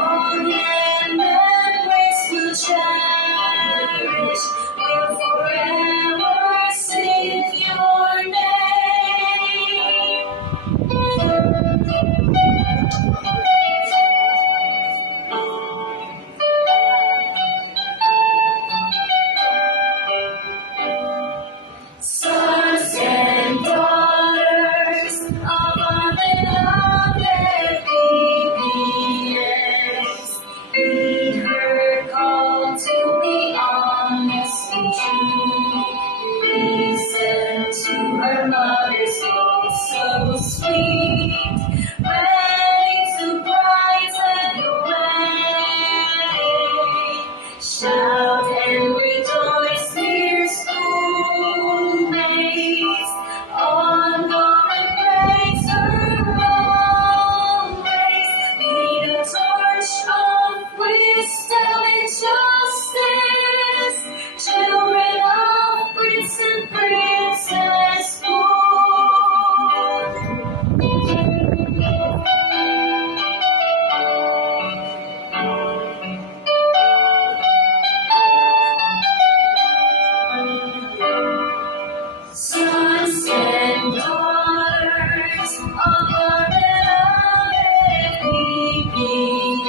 Long and memories will cherish, will forever sing your name. Sons and daughters of our beloved VBS, heed her call to be honest and true. Listen to her mother's voice so sweet, ready to brighten your way. Shout and rejoice, dear schoolmates, honor and praise her always. Lead a torch of wisdom and justice, children of prince and princess born. Sons and daughters of our beloved VBS,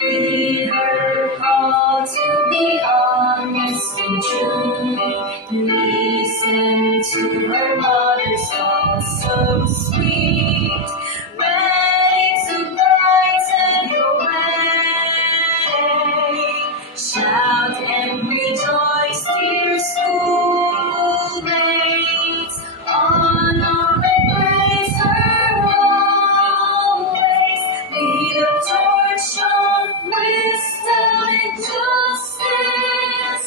heed her call to be honest and true. Listen to her mother's voice so sweet, ready to brighten your way. Shout and rejoice, dear schoolmates, honor and praise her always. Lead a torch of wisdom and justice,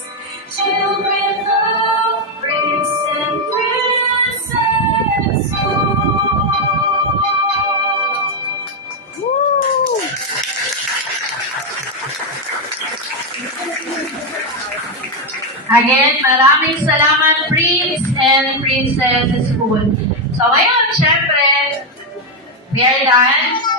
children of prince and princess Again, maraming salamat, Prince and Princess School. So ngayon, syempre, we are done.